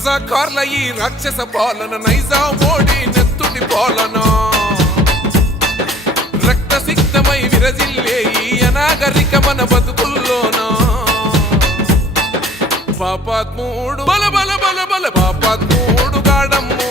రజాకార్ల ఈ రాక్షస పాలన నైజాం ఓడి నెత్తుటి పాలన రక్తసిక్తమై విరజిల్లే ఈ అనాగరిక మన బతుకుల్లోనా పాపాత్ముడు బల బల బల బల పాపాత్ముడు గాడమ్మో